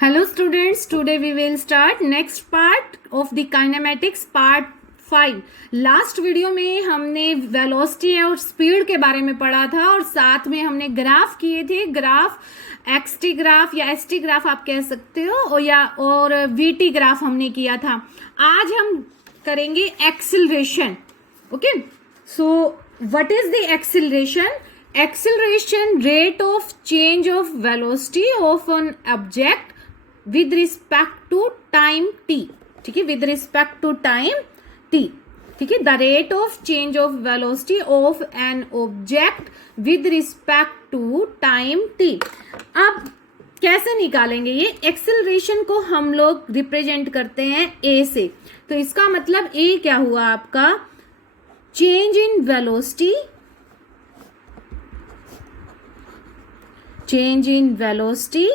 Hello students, today we will start next part of the kinematics part 5. Last video में हमने velocity और speed के बारे में पढ़ा था और साथ में हमने ग्राफ किए थे. ग्राफ एक्सटी ग्राफ या एसटी ग्राफ आप कह सकते हो और वीटी ग्राफ हमने किया था. आज हम करेंगे acceleration. Okay, so what is the acceleration? Acceleration rate of change of velocity of an object with respect to time t. ठीक है, with respect to time t. ठीक है, the rate of change of velocity of an object with respect to time t. अब कैसे निकालेंगे ये acceleration को? हम लोग रिप्रेजेंट करते हैं a से. तो इसका मतलब a क्या हुआ आपका? Change in velocity, change in velocity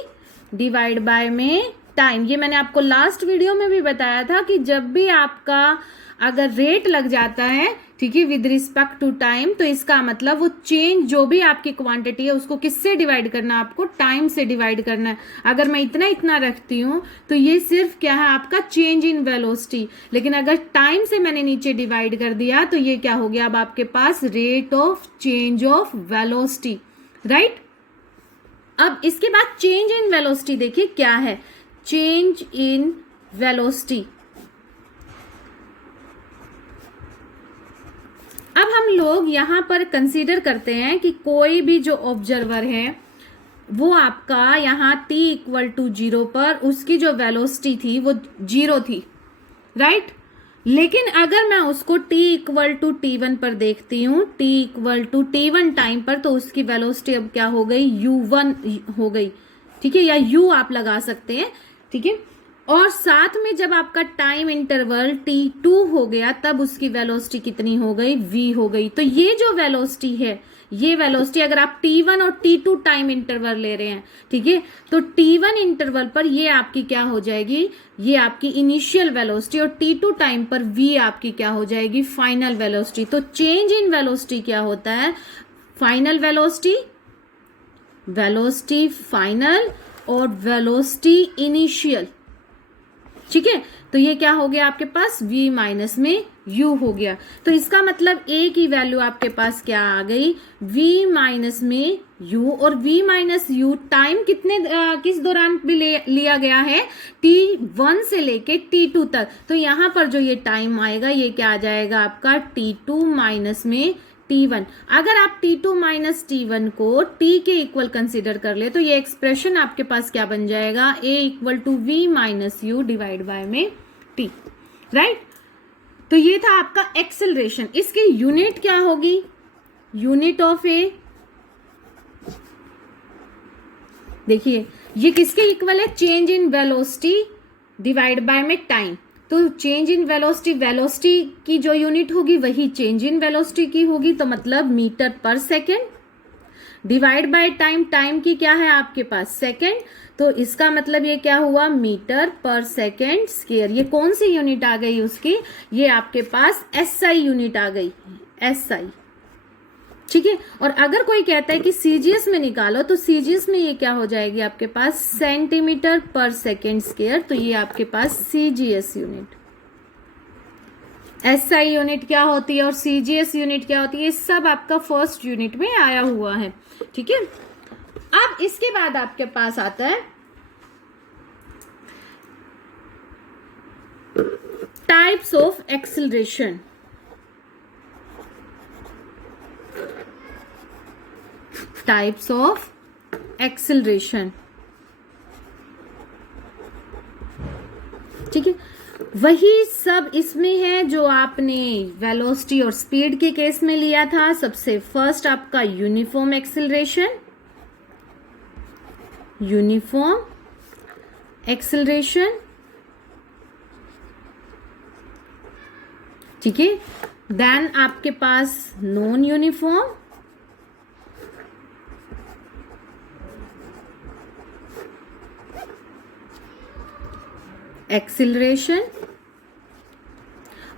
divide by में टाइम. ये मैंने आपको लास्ट वीडियो में भी बताया था कि जब भी आपका अगर रेट लग जाता है, ठीक है, विद रिस्पेक्ट टू टाइम, तो इसका मतलब वो चेंज जो भी आपकी क्वांटिटी है उसको किससे डिवाइड करना है? आपको टाइम से डिवाइड करना है. अगर मैं इतना इतना रखती हूँ तो ये सिर्फ क्या है आपका? Change in velocity. लेकिन अगर टाइम से मैंने नीचे डिवाइड कर दिया तो ये क्या हो गया? अब आपके पास rate of change of velocity, right. अब इसके बाद चेंज इन वेलोसिटी देखिए क्या है. चेंज इन वेलोसिटी, अब हम लोग यहां पर कंसीडर करते हैं कि कोई भी जो ऑब्जर्वर है वो आपका यहां t इक्वल टू 0 पर उसकी जो वेलोसिटी थी वो 0 थी, राइट. लेकिन अगर मैं उसको t इक्वल टू t1 पर देखती हूँ, t equal to t1 time पर, तो उसकी वेलोसिटी अब क्या हो गई? u1 हो गई. ठीक है, या u आप लगा सकते हैं. ठीक है, और साथ में जब आपका टाइम इंटरवल t2 हो गया तब उसकी वेलोसिटी कितनी हो गई? v हो गई. तो ये जो वेलोसिटी है, ये वेलोसिटी अगर आप t1 और t2 टाइम इंटरवल ले रहे हैं, ठीक है, तो t1 इंटरवल पर ये आपकी क्या हो जाएगी? ये आपकी इनिशियल वेलोसिटी, और t2 टाइम पर v आपकी क्या हो जाएगी? Final velocity. तो चेंज इन वेलोसिटी क्या होता है? फाइनल वेलोसिटी, वेलोसिटी फाइनल और वेलोसिटी इनिशियल. ठीक है, तो ये क्या हो गया आपके पास? v माइनस में u हो गया. तो इसका मतलब a की वैल्यू आपके पास क्या आ गई? v माइनस में u. और v माइनस u टाइम किस दौरान भी लिया गया है? t1 से लेके t2 तक. तो यहां पर जो ये टाइम आएगा ये क्या आ जाएगा आपका? t2 माइनस में t1. अगर आप t2 माइनस t1 को t के इक्वल कंसिडर कर ले तो ये एक्सप्रेशन आपके पास क्या बन जाएगा? a equal to v minus u divide by में t, राइट. तो ये था आपका एक्सेलरेशन. इसकी यूनिट क्या होगी? यूनिट ऑफ ए, देखिए ये किसके इक्वल है? Change in velocity divide by में टाइम. तो चेंज इन वेलोसिटी, वेलोसिटी की जो यूनिट होगी वही चेंज इन वेलोसिटी की होगी, तो मतलब मीटर पर second divide by time. Time की क्या है आपके पास? सेकेंड. तो इसका मतलब ये क्या हुआ? मीटर पर सेकेंड स्क्वायर. ये कौन सी यूनिट आ गई उसकी? ये आपके पास SI यूनिट आ गई, SI. ठीक है, और अगर कोई कहता है कि सीजीएस में निकालो तो सीजीएस में ये क्या हो जाएगी आपके पास? सेंटीमीटर पर सेकेंड स्क्वायर. तो ये आपके पास सीजीएस यूनिट. SI यूनिट क्या होती है और सीजीएस यूनिट क्या होती है? ये सब आपका फर्स्ट यूनिट में आया हुआ है. ठीक है, अब इसके बाद आपके पास आता है types of acceleration. Types of acceleration. ठीक है, वही सब इसमें है जो आपने वेलोसिटी और स्पीड के केस में लिया था. सबसे फर्स्ट आपका यूनिफॉर्म एक्सेलरेशन, यूनिफॉर्म एक्सेलरेशन. ठीक है, देन आपके पास नॉन यूनिफॉर्म, एक्सेलरेशन.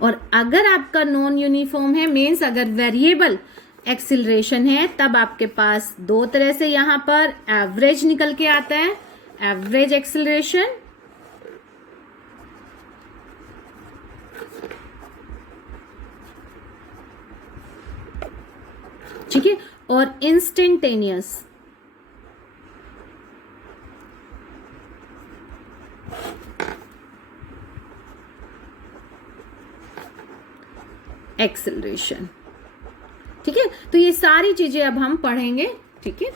और अगर आपका नॉन यूनिफॉर्म है, मीन्स अगर वेरिएबल एक्सेलरेशन है, तब आपके पास दो तरह से यहां पर एवरेज निकल के आता है. एवरेज एक्सेलरेशन, ठीक है, और इंस्टेंटेनियस एक्सेलरेशन। ठीक है, तो ये सारी चीजें अब हम पढ़ेंगे। ठीक है,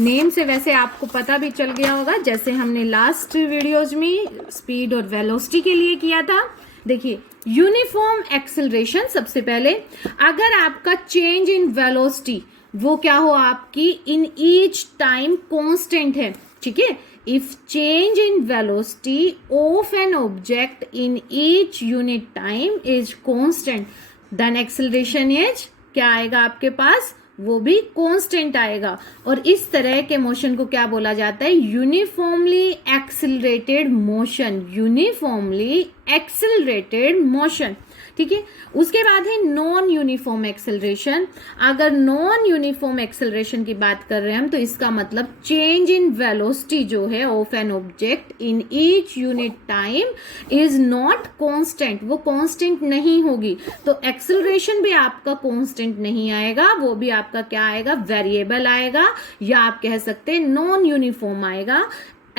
नेम से वैसे आपको पता भी चल गया होगा, जैसे हमने लास्ट वीडियोज में स्पीड और वेलोसिटी के लिए किया था। देखिए, यूनिफॉर्म एक्सेलरेशन, सबसे पहले अगर आपका चेंज इन वेलोसिटी वो क्या हो, आपकी इन ईच टाइम कांस्टेंट है। ठीक है, if change in velocity of an object in each unit time is constant, then acceleration is क्या आएगा आपके पास, वो भी कांस्टेंट आएगा। और इस तरह के मोशन को क्या बोला जाता है, uniformly accelerated motion, uniformly accelerated motion. ठीक है, उसके बाद है नॉन यूनिफॉर्म एक्सेलरेशन। अगर नॉन यूनिफॉर्म एक्सेलरेशन की बात कर रहे हैं हम, तो इसका मतलब चेंज इन वेलोसिटी जो है of an object in each unit time is not constant, वो कांस्टेंट नहीं होगी। तो एक्सेलरेशन भी आपका कांस्टेंट नहीं आएगा, वो भी आपका क्या आएगा, वेरिएबल आएगा, या आप कह सकते हैं नॉन यूनिफॉर्म आएगा।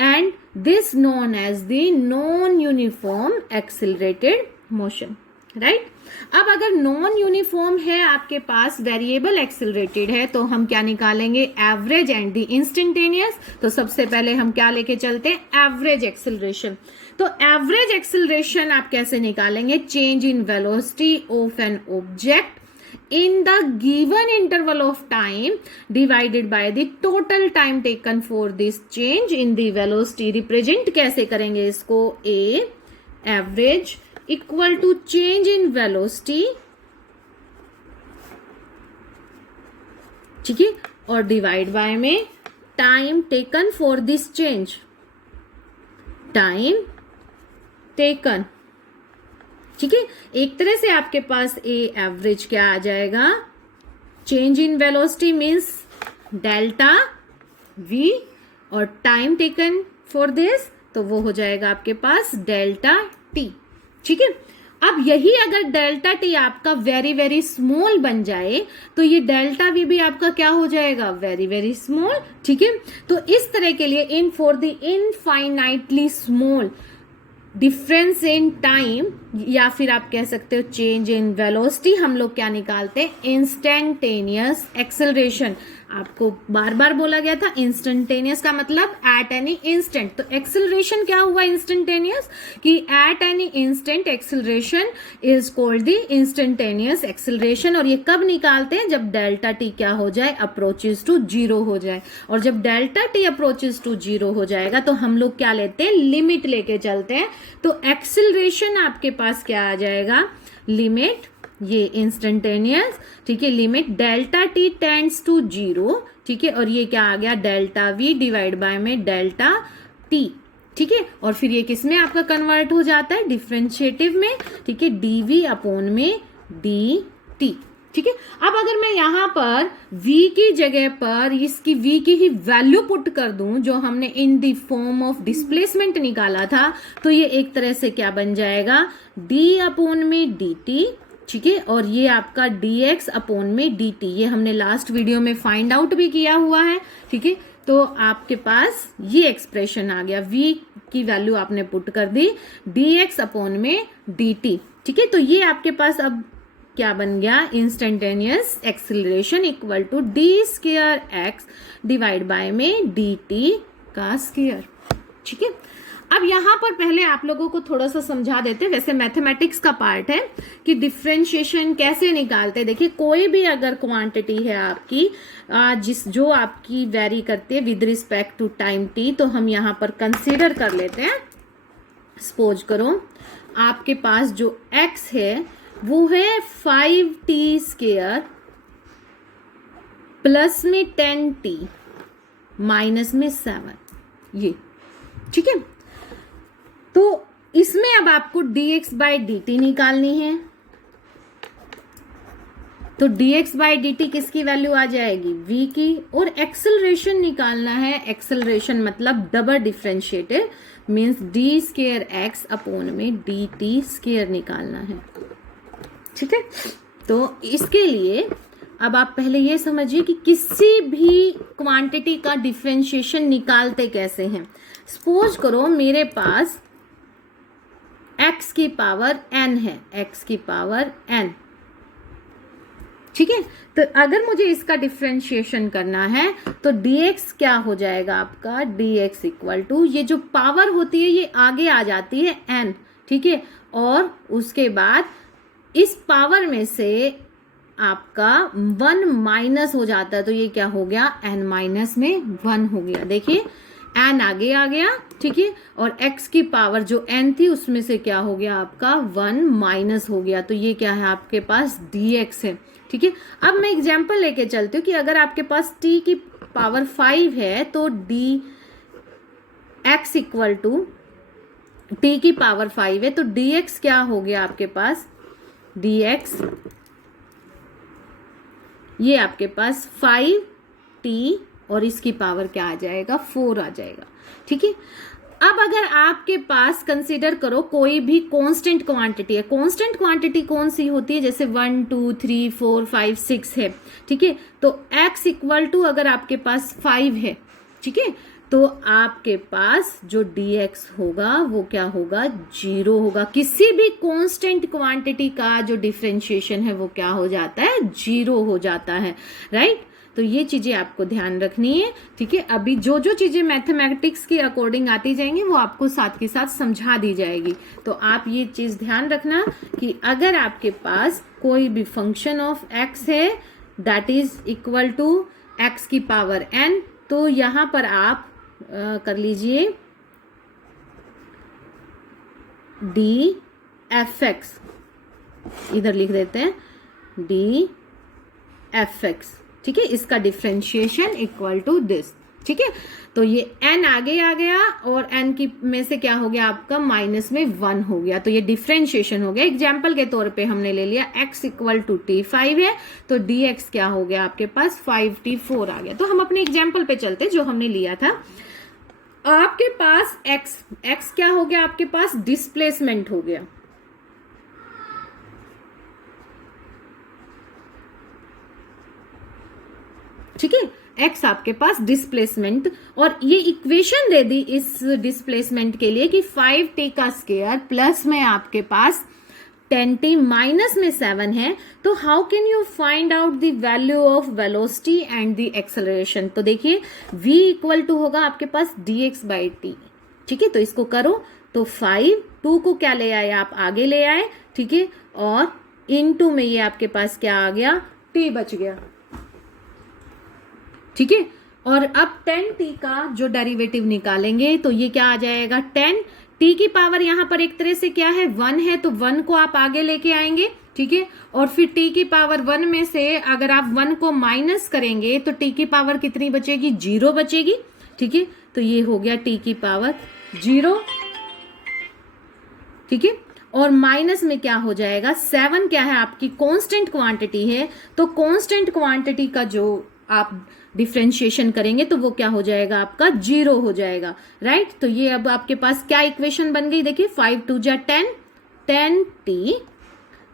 And this known as the non uniform accelerated motion, right. अब अगर नॉन यूनिफॉर्म है आपके पास, वेरिएबल एक्सेलरेटेड है, तो हम क्या निकालेंगे, एवरेज एंड द इंस्टेंटेनियस। तो सबसे पहले हम क्या लेके चलते हैं, एवरेज एक्सेलरेशन। तो एवरेज एक्सेलरेशन आप कैसे निकालेंगे, change in velocity of an object in the given interval of time divided by the total time taken for this change in the velocity। represent कैसे करेंगे इसको, a average equal to change in velocity, ठीक है, और divide by में time taken for this change, time taken. ठीक है, एक तरह से आपके पास ए एवरेज क्या आ जाएगा, change in velocity means delta we, और टाइम टेकन फॉर दिस तो वो हो जाएगा आपके पास डेल्टा टी। ठीक है, अब यही अगर डेल्टा टी आपका वेरी वेरी स्मॉल बन जाए, तो ये डेल्टा वी भी आपका क्या हो जाएगा, वेरी वेरी स्मॉल। ठीक है, तो इस तरह के लिए in for the infinitely small difference in time, या फिर आप कह सकते हो चेंज इन वेलोसिटी, हम लोग क्या निकालते हैं, इंस्टेंटेनियस एक्सेलरेशन। आपको बार बार बोला गया था, इंस्टेंटेनियस का मतलब एट एनी इंस्टेंट। तो एक्सेलरेशन क्या हुआ इंस्टेंटेनियस, कि at any instant acceleration is called the instantaneous acceleration. और ये कब निकालते हैं, जब डेल्टा टी क्या हो जाए, अप्रोचेस टू जीरो हो जाए। और जब delta T approaches to zero हो जाएगा, तो हम लोग क्या लेते हैं, लिमिट लेके चलते हैं। तो एक्सेलरेशन आपके पास क्या आ जाएगा, लिमिट, ये इंस्टेंटेनियस, ठीक है, limit delta T tends to zero, ठीक है, और ये क्या आ गया, डेल्टा वी डिवाइड बाय में डेल्टा टी। ठीक है, और फिर ये किस में आपका कन्वर्ट हो जाता है, डिफरेंशिएटिव में। ठीक है, डीवी अपॉन में डी टी। ठीक है, अब अगर मैं यहां पर v की जगह पर इसकी v की ही वैल्यू पुट कर दूं, जो हमने in the form of displacement निकाला था, तो ये एक तरह से क्या बन जाएगा, d अपॉन में dt। ठीक है, और ये आपका dx अपॉन में dt, ये हमने लास्ट वीडियो में फाइंड आउट भी किया हुआ है। ठीक है, तो आपके पास ये एक्सप्रेशन आ गया, v की वैल्यू आपने पुट कर दी, dx अपॉन में dt। ठीक है, तो ये आपके पास अब क्या बन गया, instantaneous acceleration equal to D square X divide by में डी टी का स्क्वायर। ठीक है, अब यहां पर पहले आप लोगों को थोड़ा सा समझा देते हैं, वैसे मैथमेटिक्स का पार्ट है कि डिफरेंशिएशन कैसे निकालते हैं। देखिए, कोई भी अगर क्वांटिटी है आपकी जो आपकी वेरी करती है with respect to time T, तो हम यहां पर कंसीडर कर लेते हैं। सपोज करो आपके पास जो x है वो है 5t स्क्वायर प्लस में 10t माइनस में 7, ये। ठीक है, तो इसमें अब आपको dx बाय dt निकालनी है। तो dx बाई dt किसकी वैल्यू आ जाएगी, v की। और एक्सेलरेशन निकालना है, एक्सेलरेशन मतलब double differentiated means D square x upon में डी टी स्केयर निकालना है, ठीक है। तो इसके लिए अब आप पहले ये समझिए कि किसी भी क्वांटिटी का डिफरेंशिएशन निकालते कैसे हैं। सपोज करो मेरे पास x की पावर n है, x की पावर n, ठीक है। तो अगर मुझे इसका डिफरेंशिएशन करना है तो dx क्या हो जाएगा आपका, dx इक्वल टू, ये जो पावर होती है ये आगे आ जाती है n, ठीक है। और उसके बाद इस पावर में से आपका 1 माइनस हो जाता है, तो ये क्या हो गया, n माइनस में 1 हो गया। देखिए n आगे आ गया, ठीक है। और x की पावर जो n थी उसमें से क्या हो गया आपका 1 माइनस हो गया, तो ये क्या है आपके पास dx है, ठीक है। अब मैं एग्जांपल लेके चलती हूँ कि अगर आपके पास t की पावर 5 है तो dx इक्वल टू, t की पावर 5 है तो dx क्या हो गया आपके पास, dx ये आपके पास 5t और इसकी पावर क्या आ जाएगा, 4 आ जाएगा, ठीक है। अब अगर आपके पास कंसीडर करो कोई भी कांस्टेंट क्वांटिटी है, कांस्टेंट क्वांटिटी कौन सी होती है, जैसे 1 2 3 4 5 6 है, ठीक है। तो x इक्वल टू अगर आपके पास 5 है, ठीक है, तो आपके पास जो dx होगा वो क्या होगा, 0 होगा। किसी भी कांस्टेंट क्वांटिटी का जो डिफरेंशिएशन है वो क्या हो जाता है, 0 हो जाता है, राइट। तो ये चीजें आपको ध्यान रखनी है, ठीक है। अभी जो जो चीजें मैथमेटिक्स के अकॉर्डिंग आती जाएंगी वो आपको साथ के साथ समझा दी जाएगी। तो आप ये चीज ध्यान रखना कि अगर आपके पास कोई भी फंक्शन ऑफ x है that is equal to x की पावर n, तो यहां पर आप कर लीजिए डी एफ एक्स, इधर लिख देते हैं डी एफ एक्स, ठीक है। इसका डिफरेंशिएशन इक्वल टू दिस, ठीक है। तो ये n आगे आ गया और n की में से क्या हो गया आपका माइनस में 1 हो गया, तो ये डिफरेंशिएशन हो गया। एग्जाम्पल के तौर पे हमने ले लिया x इक्वल टू टी 5 है तो dx क्या हो गया आपके पास 5t4 आ गया। तो हम अपने एग्जाम्पल पे चलते जो हमने लिया था। आपके पास x क्या हो गया, आपके पास डिस्प्लेसमेंट हो गया, ठीक है। x आपके पास डिस्प्लेसमेंट, और ये इक्वेशन दे दी इस डिस्प्लेसमेंट के लिए कि 5t का स्क्वायर प्लस में आपके पास 10t माइनस में 7 है, तो how can you find out the value of velocity and the acceleration. तो देखिए v इक्वल टू होगा आपके पास dx बाई टी, ठीक है। तो इसको करो तो 2 को क्या ले आए आप आगे ले आए, ठीक है। और इनटू में ये आपके पास क्या आ गया, t बच गया, ठीक है। और अब 10t का जो डेरिवेटिव निकालेंगे तो ये क्या आ जाएगा 10, t की पावर यहां पर एक तरह से क्या है 1 है, तो 1 को आप आगे लेके आएंगे, ठीक है। और फिर t की पावर 1 में से अगर आप 1 को माइनस करेंगे तो t की पावर कितनी बचेगी, 0 बचेगी, ठीक है। तो ये हो गया t की पावर 0, ठीक है। और माइनस में क्या हो जाएगा 7, क्या है आपकी कांस्टेंट क्वांटिटी है, तो कांस्टेंट क्वांटिटी का जो आप डिफरेंशिएशन करेंगे तो वो क्या हो जाएगा आपका 0 हो जाएगा, राइट। तो ये अब आपके पास क्या इक्वेशन बन गई, देखिए 5 2 जा 10, 10t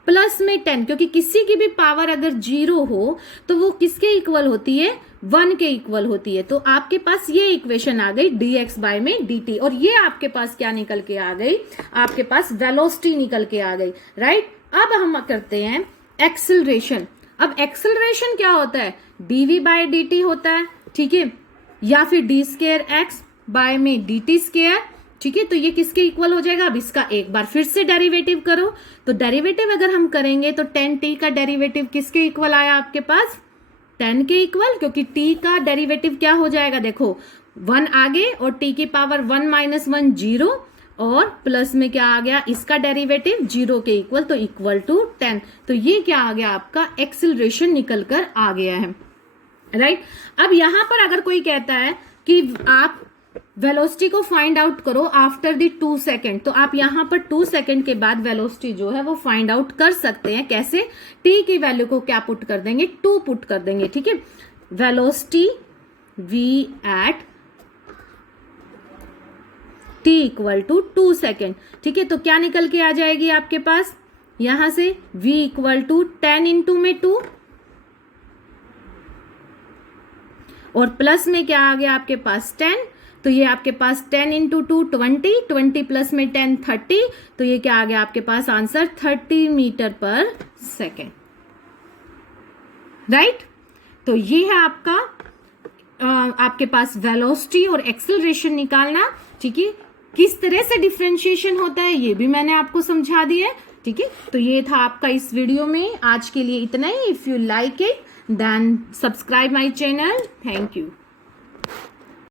प्लस में 10, क्योंकि किसी की भी पावर अगर 0 हो तो वो किसके इक्वल होती है, 1 के इक्वल होती है। तो आपके पास ये इक्वेशन आ गई dx बाय में dt, और ये आपके पास क्या निकल के आ गई, आपके पास वेलोसिटी निकल के आ गई, राइट। अब हम करते हैं एक्सेलरेशन। अब एक्सेलरेशन क्या होता है, dv बाय dt होता है, ठीक है, या फिर d स्क्वायर x बाय में dt स्क्वायर, ठीक है। तो ये किसके इक्वल हो जाएगा, अब इसका एक बार फिर से डेरिवेटिव करो, तो डेरिवेटिव अगर हम करेंगे तो 10t का डेरिवेटिव किसके इक्वल आया आपके पास, 10 के इक्वल, क्योंकि t का डेरिवेटिव क्या हो जाएगा, देखो 1 आगे और t की पावर 1 माइनस 1 0, और प्लस में क्या आ गया इसका डेरिवेटिव 0 के इक्वल, तो इक्वल टू 10। तो ये क्या आ गया आपका एक्सेलरेशन निकल कर आ गया है, राइट। अब यहां पर अगर कोई कहता है कि आप वेलोसिटी को फाइंड आउट करो आफ्टर द 2 सेकेंड। तो आप यहां पर 2 सेकेंड के बाद वेलोसिटी जो है वो फाइंड आउट कर सकते हैं। कैसे? टी की वैल्यू को क्या पुट कर देंगे? 2 पुट कर देंगे। ठीक है, velocity v at t equal to 2 second. ठीक है, तो क्या निकल के आ जाएगी आपके पास यहां से? v इक्वल टू 10 इंटू में 2 और प्लस में क्या आ गया आपके पास? 10। तो ये आपके पास 10 इंटू 2 20, 20 प्लस में 10 30। तो ये क्या आ गया आपके पास आंसर? 30 मीटर पर सेकेंड। राइट? तो ये है आपका आपके पास वेलोसिटी और एक्सेलरेशन निकालना। ठीक है, किस तरह से डिफरेंशिएशन होता है ये भी मैंने आपको समझा दिया है। ठीक है, तो ये था आपका इस वीडियो में। आज के लिए इतना ही। If you like it then subscribe my channel. Thank you.